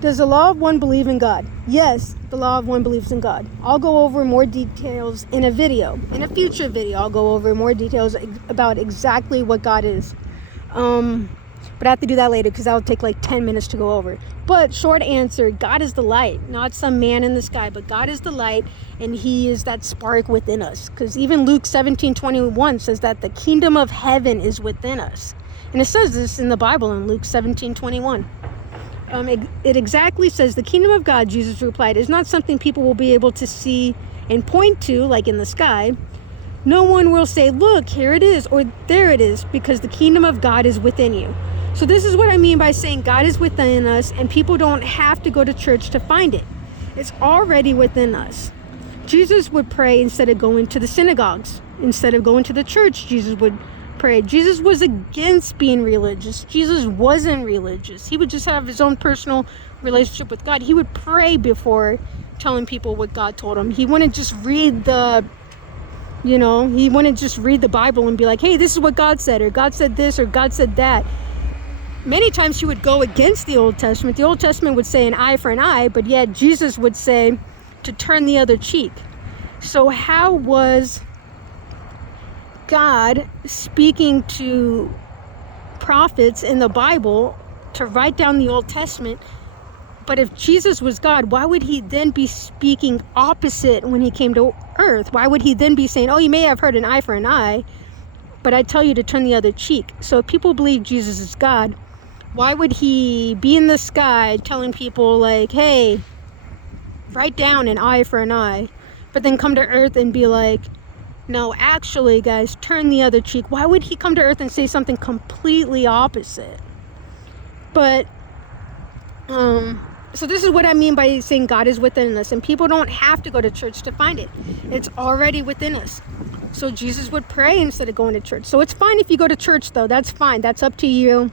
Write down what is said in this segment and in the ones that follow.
Does the law of one believe in God? Yes, the law of one believes in God. I'll go over more details in a video. In a future video, I'll go over more details about exactly what God is. But I have to do that later because that will take like 10 minutes to go over. But short answer, God is the light, not some man in the sky, but God is the light, and he is that spark within us. Because even Luke 17:21 says that the kingdom of heaven is within us. And it says this in the Bible in Luke 17:21. It exactly says the kingdom of God, Jesus replied, is not something people will be able to see and point to like in the sky. No one will say, look, here it is, or there it is, because the kingdom of God is within you. So this is what I mean by saying God is within us, and people don't have to go to church to find it. It's already within us. Jesus would pray instead of going to the synagogues. Instead of going to the church, Jesus would pray. Jesus was against being religious. Jesus wasn't religious. He would just have his own personal relationship with God. He would pray before telling people what God told him. He wouldn't just read he wouldn't just read the Bible and be like, hey, this is what God said, or God said this, or God said that. Many times he would go against the Old Testament. The Old Testament would say an eye for an eye, but yet Jesus would say to turn the other cheek. So how was God speaking to prophets in the Bible to write down the Old Testament? But if Jesus was God, why would he then be speaking opposite when he came to earth? Why would he then be saying, oh, you may have heard an eye for an eye, but I tell you to turn the other cheek? So if people believe Jesus is God, why would he be in the sky telling people like, hey, write down an eye for an eye, but then come to earth and be like, no, actually, guys, turn the other cheek? Why would he come to earth and say something completely opposite? But, so this is what I mean by saying God is within us, and people don't have to go to church to find it. It's already within us. So Jesus would pray instead of going to church. So it's fine if you go to church, though. That's fine. That's up to you.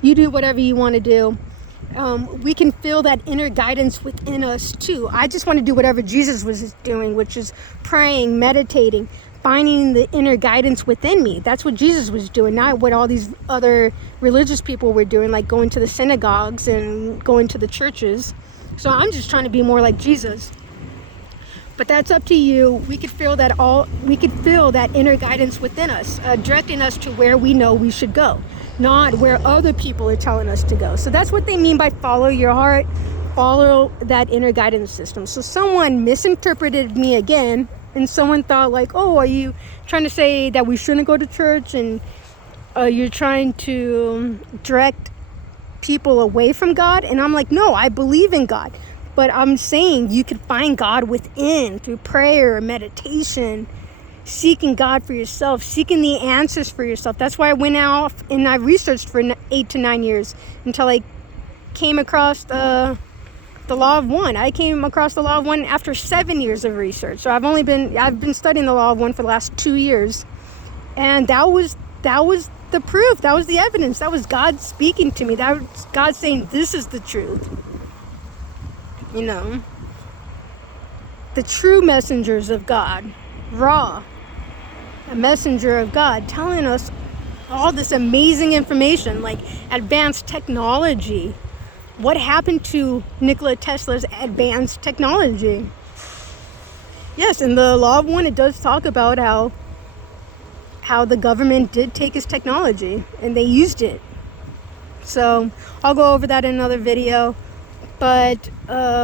You do whatever you want to do. We can feel that inner guidance within us too. I just want to do whatever Jesus was doing, which is praying, meditating, finding the inner guidance within me. That's what Jesus was doing, not what all these other religious people were doing, like going to the synagogues and going to the churches. So I'm just trying to be more like Jesus. But that's up to you. We could feel that inner guidance within us, directing us to where we know we should go, not where other people are telling us to go. So that's what they mean by follow your heart, follow that inner guidance system. So someone misinterpreted me again, and someone thought like, oh, are you trying to say that we shouldn't go to church, and you're trying to direct people away from God? And I'm like, no, I believe in God. But I'm saying you could find God within through prayer, meditation, seeking God for yourself, seeking the answers for yourself. That's why I went out and I researched for 8 to 9 years until I came across the law of one. I came across the law of one after 7 years of research. So I've been studying the law of one for the last 2 years, and that was the proof. That was the evidence. That was God speaking to me. That was God saying, this is the truth. You know, the true messengers of God, Ra, a messenger of God, telling us all this amazing information, like advanced technology. What happened to Nikola Tesla's advanced technology? Yes, in the law of one, it does talk about how the government did take his technology and they used it. So I'll go over that in another video. But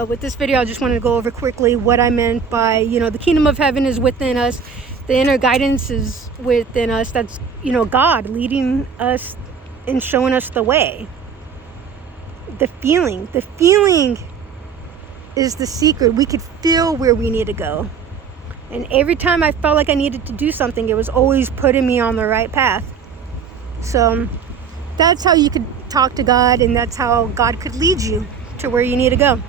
with this video, I just wanted to go over quickly what I meant by, the kingdom of heaven is within us. The inner guidance is within us. That's, God leading us and showing us the way. The feeling is the secret. We could feel where we need to go. And every time I felt like I needed to do something, it was always putting me on the right path. So that's how you could talk to God, and that's how God could lead you to where you need to go.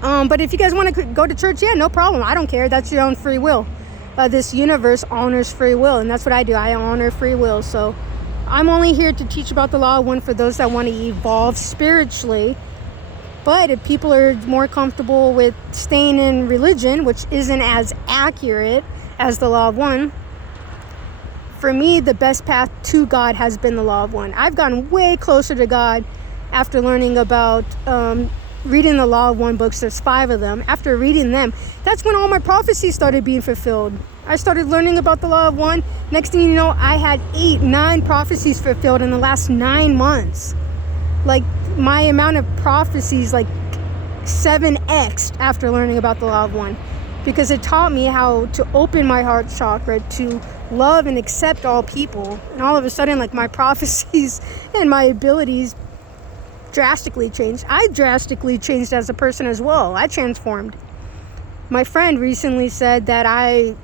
But if you guys want to go to church, yeah, no problem. I don't care. That's your own free will. This universe honors free will, and that's what I do. I honor free will. So I'm only here to teach about the law of one for those that want to evolve spiritually. But if people are more comfortable with staying in religion, which isn't as accurate as the law of one, for me, the best path to God has been the law of one. I've gotten way closer to God after learning about reading the Law of One books. There's 5 of them. After reading them, that's when all my prophecies started being fulfilled. I started learning about the Law of One. Next thing you know, I had 8, 9 prophecies fulfilled in the last 9 months. Like, my amount of prophecies, like, 7x'd after learning about the Law of One, because it taught me how to open my heart chakra to love and accept all people. And all of a sudden, like, my prophecies and my abilities drastically changed. I drastically changed as a person as well. I transformed. My friend recently said that I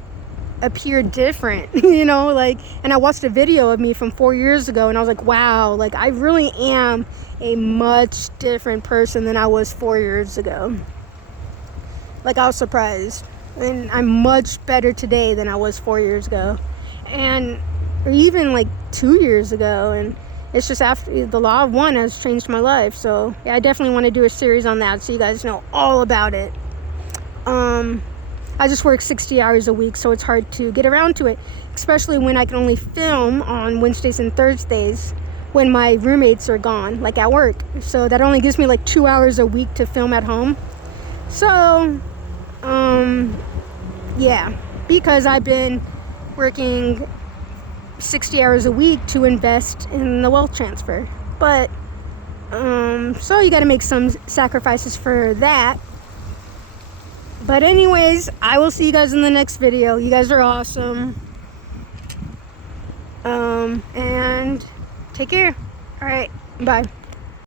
appear different, you know, like, and I watched a video of me from 4 years ago, and I was like, wow, like, I really am a much different person than I was 4 years ago. Like, I was surprised, and I'm much better today than I was 4 years ago, and or even like 2 years ago. And it's just after the Law of One has changed my life. So yeah, I definitely want to do a series on that so you guys know all about it. I just work 60 hours a week, so it's hard to get around to it, especially when I can only film on Wednesdays and Thursdays when my roommates are gone, like at work. So that only gives me like 2 hours a week to film at home. So, yeah, because I've been working 60 hours a week to invest in the wealth transfer. But, so you got to make some sacrifices for that. But anyways, I will see you guys in the next video. You guys are awesome. And take care. All right, bye.